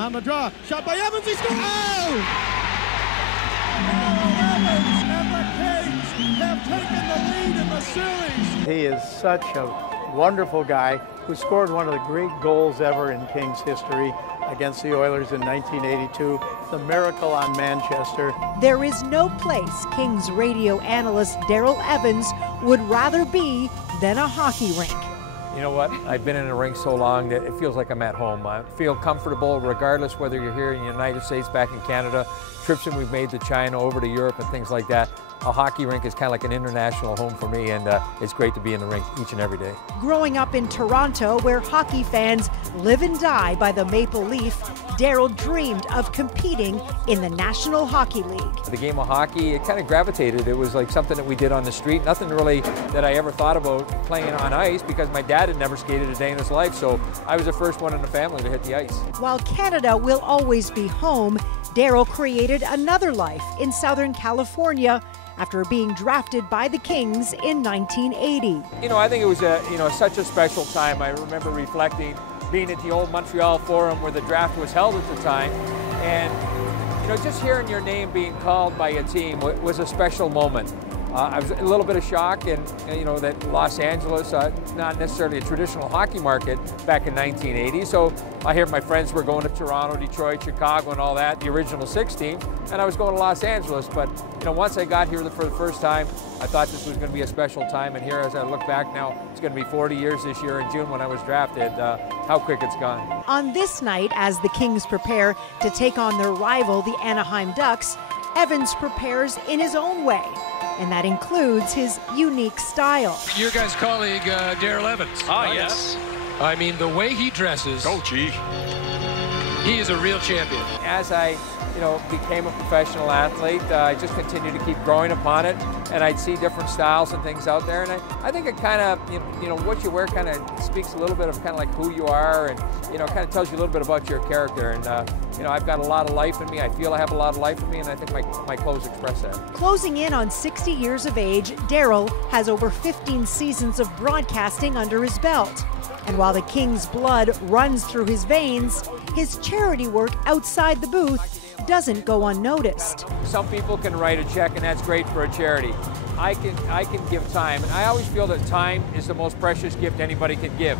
On the draw, shot by Evans, he scores! Oh! Daryl Evans and the Kings have taken the lead in the series. He is such a wonderful guy who scored one of the great goals ever in Kings history against the Oilers in 1982, the miracle on Manchester. There is no place Kings radio analyst Daryl Evans would rather be than a hockey rink. You know what? I've been in a rink so long that it feels like I'm at home. I feel comfortable regardless whether you're here in the United States, back in Canada, trips that we've made to China, over to Europe and things like that. A hockey rink is kind of like an international home for me, and it's great to be in the rink each and every day. Growing up in Toronto, where hockey fans live and die by the Maple Leaf, Daryl dreamed of competing in the National Hockey League. The game of hockey, it kind of gravitated. It was like something that we did on the street, nothing really that I ever thought about playing on ice because my dad had never skated a day in his life, so I was the first one in the family to hit the ice. While Canada will always be home, Daryl created another life in Southern California after being drafted by the Kings in 1980. You know, I think it was such a special time. I remember reflecting, being at the old Montreal Forum where the draft was held at the time, and just hearing your name being called by a team was a special moment. I was a little bit of shock, and that Los Angeles, not necessarily a traditional hockey market back in 1980. So I hear my friends were going to Toronto, Detroit, Chicago, and all that, the original 6 team, and I was going to Los Angeles. But once I got here for the first time, I thought this was going to be a special time. And here, as I look back now, it's going to be 40 years this year in June when I was drafted. How quick it's gone. On this night, as the Kings prepare to take on their rival, the Anaheim Ducks, Evans prepares in his own way. And that includes his unique style. Your guy's colleague, Daryl Evans. Ah, yes. I mean, the way he dresses. Oh, gee. He is a real champion. As I, became a professional athlete, I just continued to keep growing upon it, and I'd see different styles and things out there, and I think it kind of, what you wear kind of speaks a little bit of kind of like who you are, and, kind of tells you a little bit about your character, and, I've got a lot of life in me. I feel I have a lot of life in me, and I think my clothes express that. Closing in on 60 years of age, Daryl has over 15 seasons of broadcasting under his belt. And while the King's blood runs through his veins, his charity work outside the booth doesn't go unnoticed. Some people can write a check, and that's great for a charity. I can give time, and I always feel that time is the most precious gift anybody can give.